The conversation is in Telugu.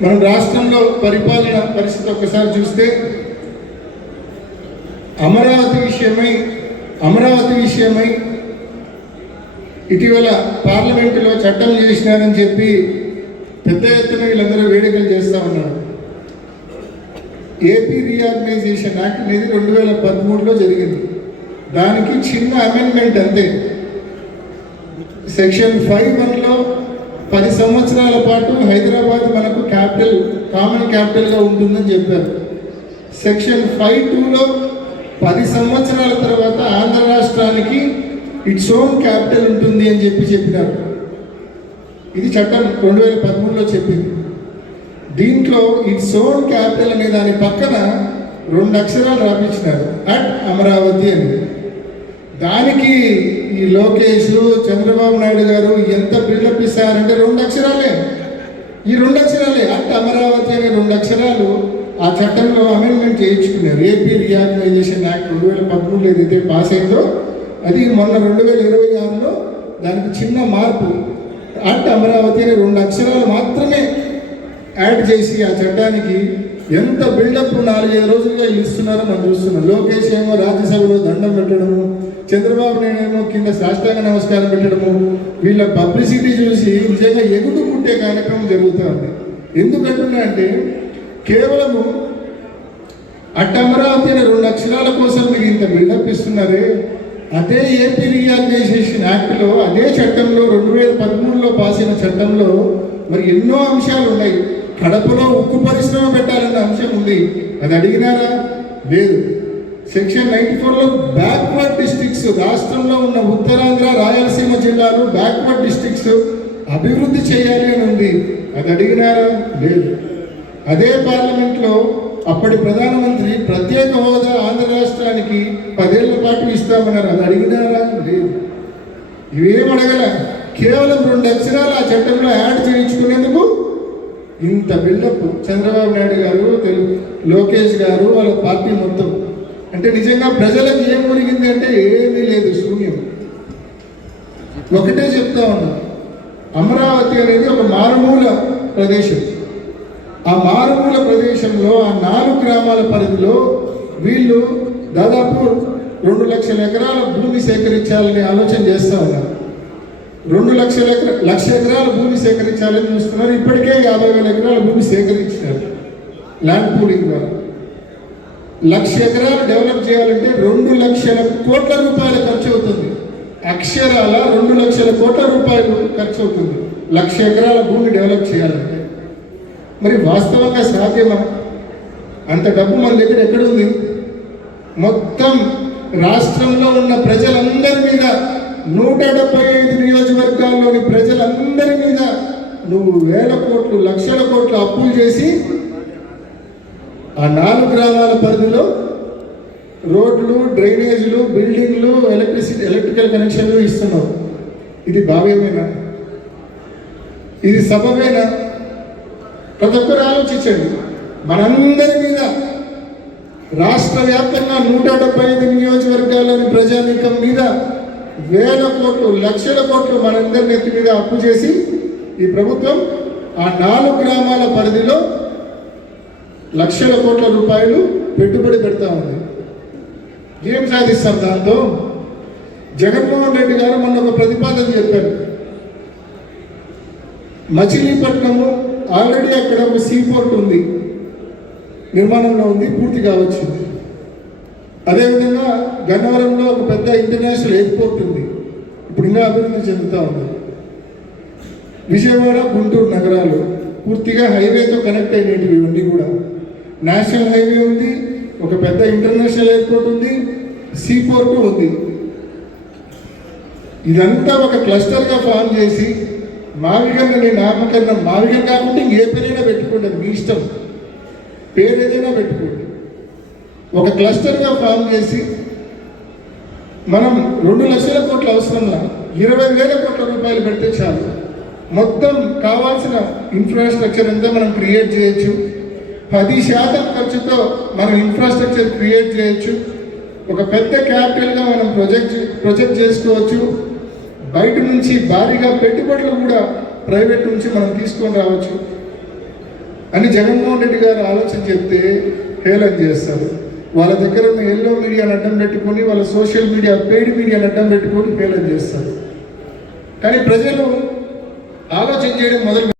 మనం రాష్ట్రంలో పరిపాలన పరిస్థితి ఒక్కసారి చూస్తే అమరావతి విషయమై ఇటీవల పార్లమెంటులో చట్టం చేసినారని చెప్పి పెద్ద ఎత్తున వీళ్ళందరూ వేడుకలు చేస్తూ ఉన్నారు. ఏపీ రీఆర్గనైజేషన్ యాక్ట్ అనేది 2013లో జరిగింది. దానికి చిన్న అమెండ్మెంట్ అంతే. సెక్షన్ 5(1)లో 10 సంవత్సరాల పాటు హైదరాబాద్ మనకు కామన్ క్యాపిటల్గా ఉంటుందని చెప్పారు. సెక్షన్ 5(2)లో 10 సంవత్సరాల తర్వాత ఆంధ్ర రాష్ట్రానికి ఇట్స్ ఓన్ క్యాపిటల్ ఉంటుంది అని చెప్పినారు. ఇది చట్టం 2013లో చెప్పింది. దీంట్లో ఇట్స్ ఓన్ క్యాపిటల్ అనే దాని పక్కన 2 అక్షరాలు రాపించినారు, అట్ అమరావతి అని. దానికి ఈ లోకేష్, చంద్రబాబు నాయుడు గారు ఎంత బిల్డప్ ఇస్తారంటే 2 అక్షరాలే, ఈ 2 అక్షరాలే అట్ అమరావతి అనే 2 అక్షరాలు ఆ చట్టంలో అమెండ్మెంట్ చేయించుకున్నారు. ఏపీ రీఆర్గనైజేషన్ యాక్ట్ 2013లో ఏదైతే పాస్ అయిందో అది మొన్న 2026లో దానికి చిన్న మార్పు, అట్ అమరావతి అనే 2 అక్షరాలు మాత్రమే యాడ్ చేసి ఆ చట్టానికి ఎంత బిల్డప్ 4-5 రోజులుగా ఇస్తున్నారో మనం చూస్తున్నాం. లోకేష్ ఏమో రాజ్యసభలో దండం పెట్టడము, చంద్రబాబు నాయుడు ఏమో కింద సాష్టాంగ నమస్కారం పెట్టడము, వీళ్ళ పబ్లిసిటీ చూసి నిజంగా ఎగుడు పుట్టే కార్యక్రమం జరుగుతూ ఉంది. ఎందుకంటున్నా అంటే కేవలము అట్ అమరావతి అనే 2 అక్షరాల కోసం మీరు ఇంత బిల్డప్ ఇస్తున్నారే, అదే ఏపీ రీఆర్గనైజేషన్ యాక్ట్లో అదే చట్టంలో 2013లో పాస్ అయిన చట్టంలో మరి ఎన్నో అంశాలు ఉన్నాయి. కడపలో ఉక్కు పరిశ్రమ పెట్టాలన్న అంశం ఉంది, అది అడిగినారా? లేదు. సెక్షన్ 94లో బ్యాక్వర్డ్ డిస్ట్రిక్ట్స్, రాష్ట్రంలో ఉన్న ఉత్తరాంధ్ర, రాయలసీమ జిల్లాలు బ్యాక్వర్డ్ డిస్ట్రిక్ట్స్ అభివృద్ధి చేయాలి అని ఉంది, అది అడిగినారా? లేదు. అదే పార్లమెంట్లో అప్పటి ప్రధానమంత్రి ప్రత్యేక హోదా ఆంధ్ర రాష్ట్రానికి 10 ఏళ్ల పాటు ఇస్తామన్నారు, అది అడిగినారా? లేదు. ఇవేం అడగల, కేవలం 2 అక్షరాలు ఆ చట్టంలో యాడ్ చేయించుకునేందుకు ఇంత బిల్డప్ చంద్రబాబు నాయుడు గారు, లోకేష్ గారు, వాళ్ళ పార్టీ మొత్తం. అంటే నిజంగా ప్రజలకు ఏం ఒరిగింది అంటే ఏమీ లేదు, శూన్యం. ఒకటే చెప్తా ఉన్నా, అమరావతి అనేది ఒక మారుమూల ప్రదేశం. ఆ మారుమూల ప్రదేశంలో ఆ 4 గ్రామాల పరిధిలో వీళ్ళు దాదాపు 2 లక్షల ఎకరాల భూమి సేకరించాలని ఆలోచన చేస్తూ ఉన్నారు. 2 లక్ష ఎకరాల భూమి సేకరించాలని చూస్తున్నారు. ఇప్పటికే 50,000 ఎకరాల భూమి సేకరించినారు ల్యాండ్ పూలింగ్ ద్వారా. 1,00,000 ఎకరాలు డెవలప్ చేయాలంటే 2 లక్షల కోట్ల రూపాయలు ఖర్చు అవుతుంది. అక్షరాల 2 లక్షల కోట్ల రూపాయలు ఖర్చు అవుతుంది 1,00,000 ఎకరాల భూమి డెవలప్ చేయాలంటే. మరి వాస్తవంగా సాధ్యమా? అంత డబ్బు మన దగ్గర ఎక్కడుంది? మొత్తం రాష్ట్రంలో ఉన్న ప్రజలందరి మీద, 175 నియోజకవర్గాల్లోని ప్రజలందరి మీద నువ్వు వేల కోట్లు, లక్షల కోట్లు అప్పులు చేసి ఆ 4 గ్రామాల పరిధిలో రోడ్లు, డ్రైనేజీలు, బిల్డింగ్లు, ఎలక్ట్రికల్ కనెక్షన్లు ఇస్తున్నావు. ఇది భావ్యమేనా? ఇది సబబేనా? ప్రతి ఒక్కరు ఆలోచించండి. మనందరి మీద రాష్ట్ర వ్యాప్తంగా 175 నియోజకవర్గాల్లోని ప్రజానీకం మీద వేల కోట్లు, లక్షల కోట్లు మనందరి నెత్తి మీద అప్పు చేసి ఈ ప్రభుత్వం ఆ 4 గ్రామాల పరిధిలో లక్షల కోట్ల రూపాయలు పెట్టుబడి పెడతా ఉంది. ఏం సాధిస్తాం దాంతో? జగన్మోహన్ రెడ్డి గారు మొన్న ఒక ప్రతిపాదన చెప్పారు. మచిలీపట్నము ఆల్రెడీ అక్కడ ఒక సీపోర్ట్ ఉంది, నిర్మాణంలో ఉంది, పూర్తి కావచ్చింది. అదేవిధంగా గన్నవరంలో ఒక పెద్ద ఇంటర్నేషనల్ ఎయిర్పోర్ట్ ఉంది, ఇప్పుడు ఇంకా అభివృద్ధి చెందుతూ ఉంది. విజయవాడ, గుంటూరు నగరాలు పూర్తిగా హైవేతో కనెక్ట్ అయినవి ఇవన్నీ కూడా. నేషనల్ హైవే ఉంది, ఒక పెద్ద ఇంటర్నేషనల్ ఎయిర్పోర్ట్ ఉంది, సీపోర్టు ఉంది. ఇదంతా ఒక క్లస్టర్గా ఫామ్ చేసి మావిగన్నని నామకరణం, మావిగన్ కాకుండా ఇంకే పేరైనా పెట్టుకోండి, మీ ఇష్టం, పేరు ఏదైనా పెట్టుకోండి. ఒక క్లస్టర్గా ఫామ్ చేసి మనం 2 లక్షల కోట్ల అవసరంలా 20,000 కోట్ల రూపాయలు పెడితే చాలు, మొత్తం కావాల్సిన ఇన్ఫ్రాస్ట్రక్చర్ అంతా మనం క్రియేట్ చేయొచ్చు. 10% ఖర్చుతో మనం ఇన్ఫ్రాస్ట్రక్చర్ క్రియేట్ చేయొచ్చు. ఒక పెద్ద క్యాపిటల్గా మనం ప్రొజెక్ట్ చేసుకోవచ్చు. బయట నుంచి భారీగా పెట్టుబడులు కూడా ప్రైవేట్ నుంచి మనం తీసుకొని రావచ్చు. అని జగన్మోహన్ రెడ్డి గారు ఆలోచన చెప్తే హేళన చేస్తారు. వాళ్ళ దగ్గర ఉన్న ఎల్లో మీడియాని అడ్డం పెట్టుకొని, వాళ్ళ సోషల్ మీడియా పెయిడ్ మీడియాని అడ్డం పెట్టుకొని హేళన చేస్తారు. కానీ ప్రజలు ఆలోచన చేయడం మొదలు